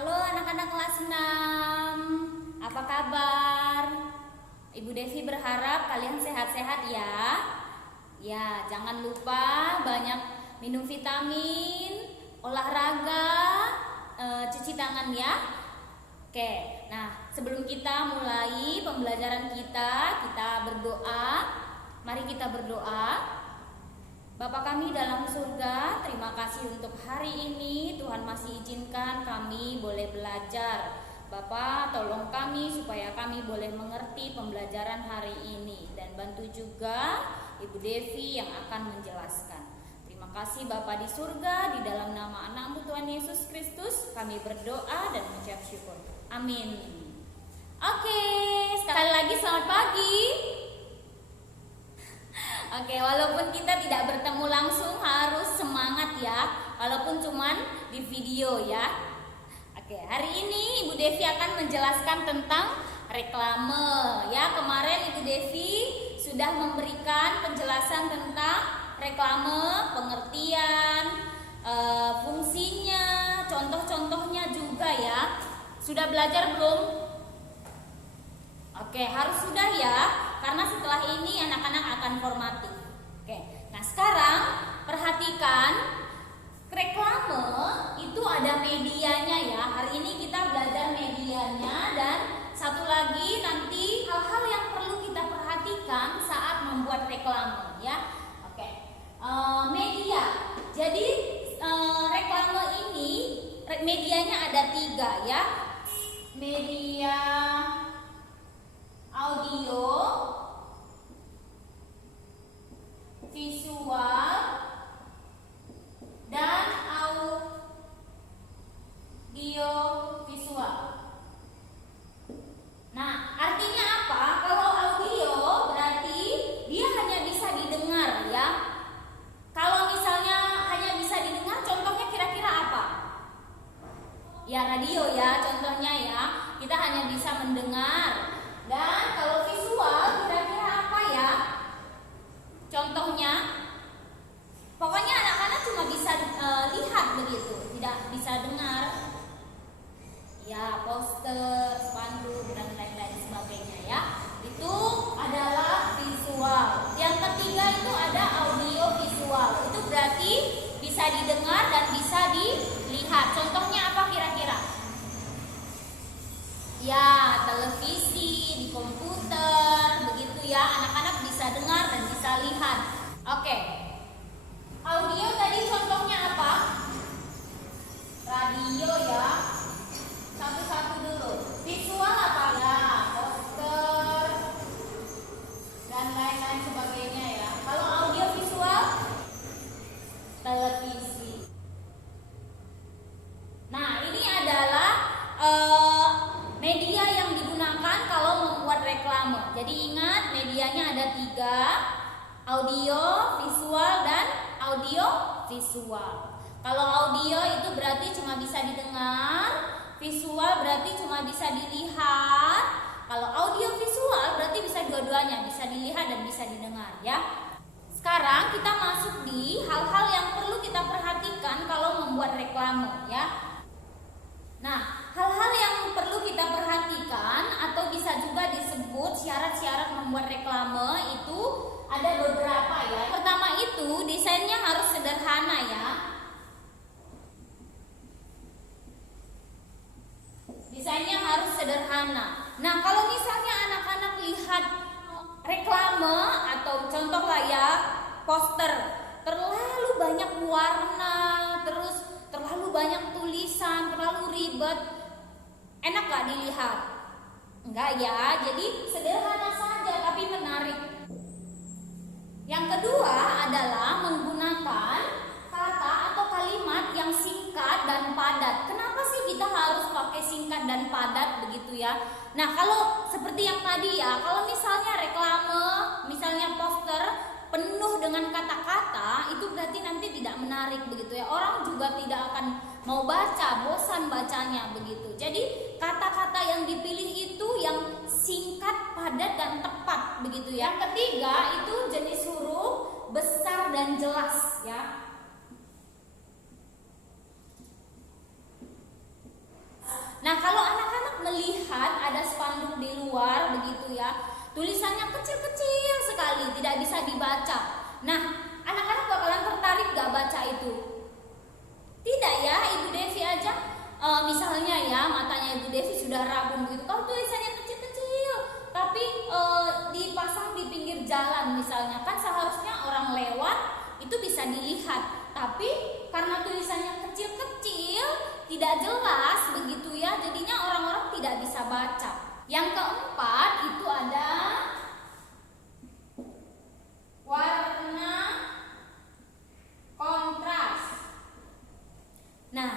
Halo anak-anak kelas 6, apa kabar? Ibu Devi berharap kalian sehat-sehat ya. Ya, jangan lupa banyak minum vitamin, olahraga, cuci tangan ya. Oke, nah sebelum kita mulai pembelajaran kita berdoa. Mari kita berdoa. Bapa kami dalam surga, terima kasih untuk hari ini. Tuhan masih izinkan kami boleh belajar. Bapa, tolong kami supaya kami boleh mengerti pembelajaran hari ini. Dan bantu juga Ibu Devi yang akan menjelaskan. Terima kasih Bapa di surga, di dalam nama anak-Mu Tuhan Yesus Kristus, kami berdoa dan mengucap syukur. Amin. Oke, sekali lagi selamat pagi. Oke, walaupun kita tidak bertemu langsung harus semangat ya, walaupun cuman di video ya. Oke, hari ini Ibu Devi akan menjelaskan tentang reklame ya. Kemarin Ibu Devi sudah memberikan penjelasan tentang reklame, pengertian, fungsinya, contoh-contohnya juga ya. Sudah belajar belum? Oke, harus sudah ya, karena setelah ini anak-anak akan formatif. Oke, nah sekarang perhatikan reklame itu ada medianya ya. Hari ini kita belajar medianya dan satu lagi nanti hal-hal yang perlu kita perhatikan saat membuat reklame ya. Oke, media. Jadi reklame ini medianya ada 3 ya. Media audio, visual, dan audio visual. Nah, artinya apa? Kalau audio berarti dia hanya bisa didengar ya. Kalau misalnya hanya bisa didengar, contohnya kira-kira apa? Ya radio ya, contohnya ya. Kita hanya bisa mendengar. Dan kalau visual kira-kira apa ya? Contohnya, pokoknya anak-anak cuma bisa lihat begitu, tidak bisa dengar. Ya, poster, spanduk dan lain-lain sebagainya ya. Itu adalah visual. Yang ketiga itu ada audio visual. Itu berarti bisa didengar dan bisa dilihat. Contohnya apa kira-kira? Ya, televisi, di komputer, begitu ya. Anak-anak bisa dengar dan bisa lihat. Oke. Audio tadi contohnya apa? Radio ya. Satu-satu dulu. Visual apa ya? Poster dan lain-lain sebagainya ya. Kalau audio visual, televisi. Nah, ini adalah media yang digunakan kalau membuat reklame. Jadi ingat medianya ada 3, audio, visual, dan audio visual. Kalau audio itu berarti cuma bisa didengar, visual berarti cuma bisa dilihat. Kalau audio visual berarti bisa dua-duanya, bisa dilihat dan bisa didengar ya. Sekarang kita masuk di hal-hal yang perlu kita perhatikan kalau membuat reklame ya. Nah, hal-hal yang perlu kita perhatikan atau bisa juga disebut syarat-syarat membuat reklame itu ada beberapa ya. Pertama itu desainnya harus sederhana ya. Desainnya harus sederhana. Nah, kalau misalnya anak-anak lihat reklame atau contoh lah ya, poster terlalu banyak warna, terus terlalu banyak tulisan, terlalu ribet, enak gak dilihat? Enggak ya, jadi sederhana saja tapi menarik. Yang kedua adalah menggunakan kata atau kalimat yang singkat dan padat. Kenapa sih kita harus pakai singkat dan padat begitu ya? Nah, kalau seperti yang tadi ya, kalau misalnya reklame, misalnya poster penuh dengan kata-kata, itu berarti nanti tidak menarik begitu ya. Orang juga tidak akan mau baca, bosan bacanya begitu. Jadi kata-kata yang dipilih itu yang singkat, padat dan tepat begitu ya. Yang ketiga itu jenis huruf besar dan jelas ya. tulisannya kecil-kecil sekali, tidak bisa dibaca. Nah, anak-anak bakalan tertarik gak baca itu? Tidak ya, Ibu Devi aja misalnya ya, matanya Ibu Devi sudah rabun gitu. Kalau tulisannya kecil-kecil tapi dipasang di pinggir jalan misalnya, kan seharusnya orang lewat itu bisa dilihat. Tapi karena tulisannya kecil-kecil, tidak jelas begitu ya, jadinya orang-orang tidak bisa baca. Yang keempat itu ada warna kontras. Nah,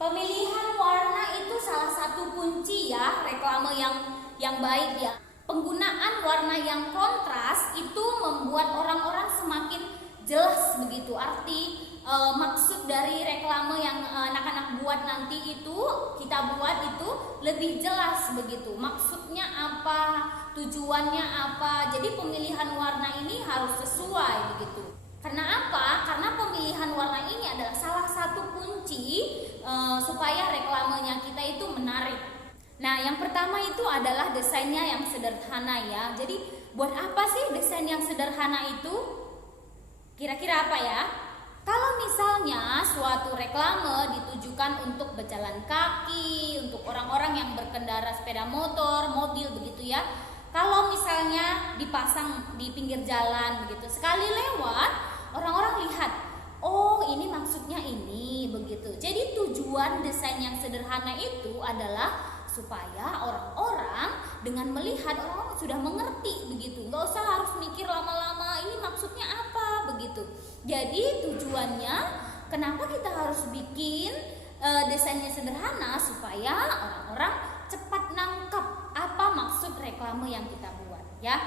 pemilihan warna itu salah satu kunci ya reklame yang baik ya. Penggunaan warna yang kontras itu membuat orang-orang semakin jelas begitu arti maksud dari reklame yang anak-anak buat nanti itu, kita buat itu lebih jelas begitu. Maksudnya apa, tujuannya apa. Jadi pemilihan warna ini harus sesuai begitu. Karena apa? Karena pemilihan warna ini adalah salah satu kunci supaya reklamenya kita itu menarik. Nah, yang pertama itu adalah desainnya yang sederhana ya. Jadi buat apa sih desain yang sederhana itu? Kira-kira apa ya? Kalau misalnya suatu reklame ditujukan untuk berjalan kaki, untuk orang-orang yang berkendara sepeda motor, mobil begitu ya. Kalau misalnya dipasang di pinggir jalan begitu, sekali lewat orang-orang lihat, oh ini maksudnya ini begitu. Jadi tujuan desain yang sederhana itu adalah supaya orang-orang dengan melihat orang sudah mengerti begitu, nggak usah harus mikir lama-lama ini maksudnya apa begitu. Jadi tujuannya kenapa kita harus bikin desainnya sederhana supaya orang-orang cepat nangkap apa maksud reklame yang kita buat ya.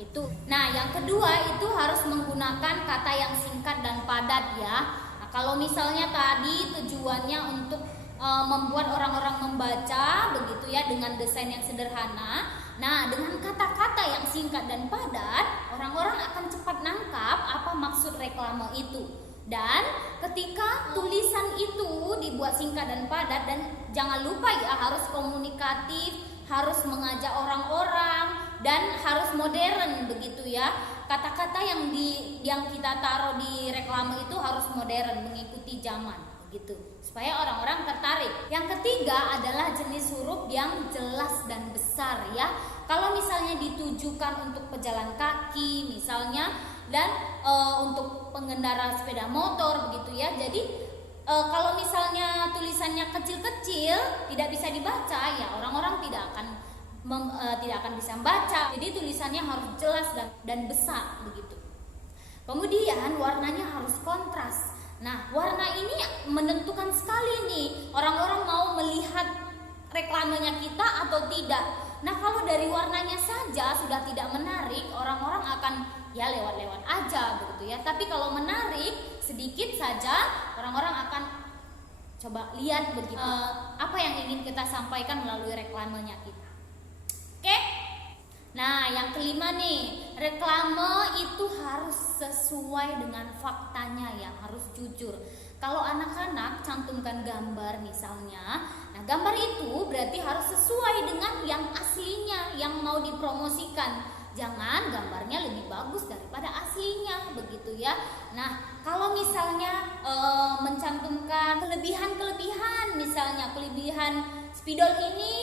Itu. Nah, yang kedua itu harus menggunakan kata yang singkat dan padat ya. Nah, kalau misalnya tadi tujuannya untuk membuat orang-orang membaca begitu ya dengan desain yang sederhana. Nah, dengan kata-kata yang singkat dan padat, orang-orang akan cepat nangkap apa maksud reklame itu. Dan ketika tulisan itu dibuat singkat dan padat, dan jangan lupa ya harus komunikatif, harus mengajak orang-orang, dan harus modern begitu ya. Kata-kata yang kita taruh di reklame itu harus modern, mengikuti zaman begitu, supaya orang-orang tertarik. Yang ketiga adalah jenis huruf yang jelas dan besar ya. Kalau misalnya ditujukan untuk pejalan kaki misalnya, dan untuk pengendara sepeda motor begitu ya. Jadi kalau misalnya tulisannya kecil-kecil tidak bisa dibaca ya, orang-orang tidak akan bisa membaca. Jadi tulisannya harus jelas dan besar begitu. Kemudian warnanya harus kontras. Nah, warna ini menentukan sekali nih orang-orang mau melihat reklamenya kita atau tidak. Nah, kalau dari warnanya saja sudah tidak menarik, orang-orang akan ya lewat-lewat aja begitu ya. Tapi kalau menarik sedikit saja, orang-orang akan coba lihat begitu apa yang ingin kita sampaikan melalui reklamenya kita. Oke? Nah, yang kelima nih, reklame itu harus sesuai dengan faktanya ya, harus jujur. Kalau anak-anak cantumkan gambar misalnya, nah gambar itu berarti harus sesuai dengan yang aslinya, yang mau dipromosikan. Jangan gambarnya lebih bagus daripada aslinya, begitu ya. Nah, kalau misalnya mencantumkan kelebihan-kelebihan, misalnya kelebihan spidol ini,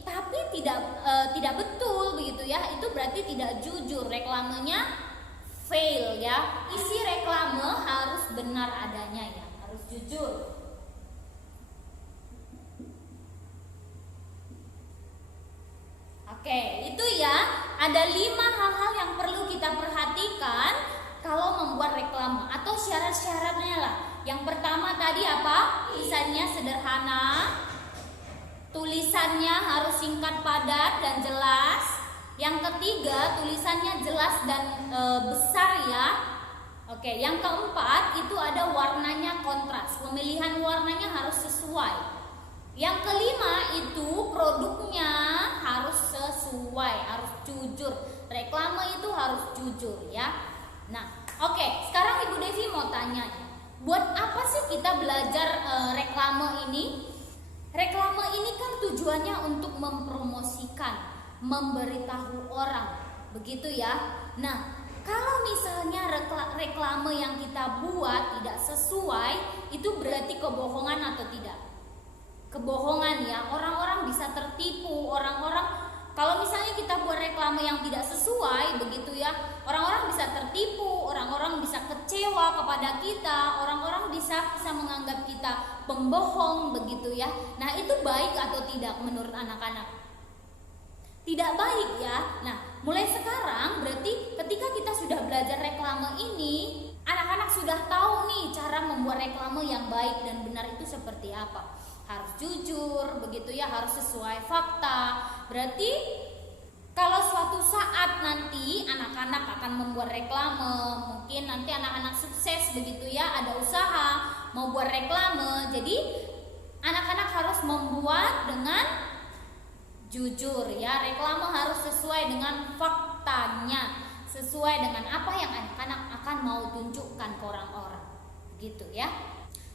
tapi tidak betul begitu ya, itu berarti tidak jujur, reklamenya fail ya. Isi reklame harus benar adanya ya, harus jujur. Oke, itu ya, ada 5 hal-hal yang perlu kita perhatikan kalau membuat reklame atau syarat-syaratnya lah. Yang pertama tadi apa? Tulisannya sederhana, tulisannya harus singkat, padat, dan jelas. Yang ketiga, tulisannya jelas dan besar ya. Oke, yang keempat itu ada warnanya kontras. Pemilihan warnanya harus sesuai. Yang kelima itu produknya harus sesuai, harus jujur. Reklame itu harus jujur ya. Nah, oke, sekarang Ibu Devi mau tanya, buat apa sih kita belajar reklame ini? Reklame ini kan tujuannya untuk mempromosikan. memberitahu orang, begitu ya. Nah, kalau misalnya reklame yang kita buat tidak sesuai, itu berarti kebohongan atau tidak? Kebohongan ya, orang-orang bisa tertipu, orang-orang kalau misalnya kita buat reklame yang tidak sesuai, begitu ya, orang-orang bisa tertipu, orang-orang bisa kecewa kepada kita, orang-orang bisa menganggap kita pembohong, begitu ya. Nah, itu baik atau tidak menurut anak-anak? Tidak baik ya. Nah, mulai sekarang berarti ketika kita sudah belajar reklame ini, anak-anak sudah tahu nih cara membuat reklame yang baik dan benar itu seperti apa. Harus jujur, begitu ya, harus sesuai fakta. Berarti kalau suatu saat nanti anak-anak akan membuat reklame, mungkin nanti anak-anak sukses begitu ya, ada usaha mau buat reklame. Jadi anak-anak harus membuat dengan jujur ya. Reklame harus sesuai dengan faktanya, sesuai dengan apa yang anak-anak akan mau tunjukkan ke orang-orang. Gitu ya.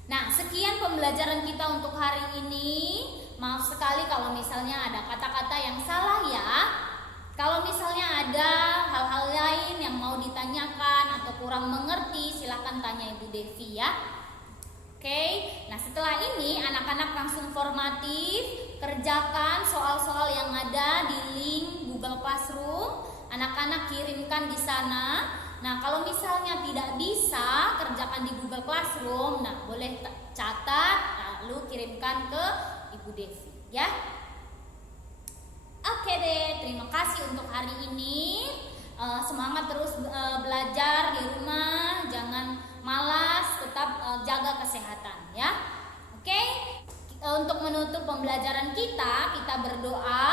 Nah, sekian pembelajaran kita untuk hari ini. Maaf sekali kalau misalnya ada kata-kata yang salah ya. Kalau misalnya ada hal-hal lain yang mau ditanyakan atau kurang mengerti, silahkan tanya Ibu Devi ya. Oke, nah setelah ini anak-anak langsung formatif, kerjakan soal-soal yang ada di link Google Classroom. Anak-anak kirimkan di sana. Nah, kalau misalnya tidak bisa kerjakan di Google Classroom, nah boleh catat lalu kirimkan ke Ibu Devi ya. Oke deh, terima kasih untuk hari ini. Semangat terus belajar di rumah, jangan malas, tetap jaga kesehatan ya. Oke, untuk menutup pembelajaran kita berdoa.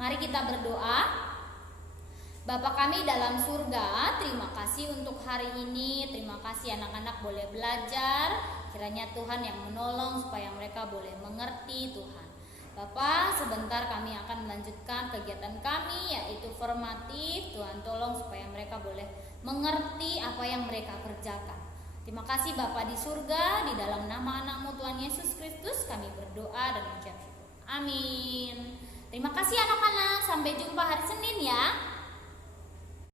Mari kita berdoa. Bapa kami dalam surga, terima kasih untuk hari ini. Terima kasih anak-anak boleh belajar. Kiranya Tuhan yang menolong supaya mereka boleh mengerti Tuhan. Bapa, sebentar kami akan melanjutkan kegiatan kami yaitu formatif. Tuhan tolong supaya mereka boleh mengerti apa yang mereka kerjakan. Terima kasih Bapa di surga, di dalam nama anak-Mu Tuhan Yesus Kristus kami berdoa dan mengucap syukur. Amin. Terima kasih anak-anak, sampai jumpa hari Senin ya.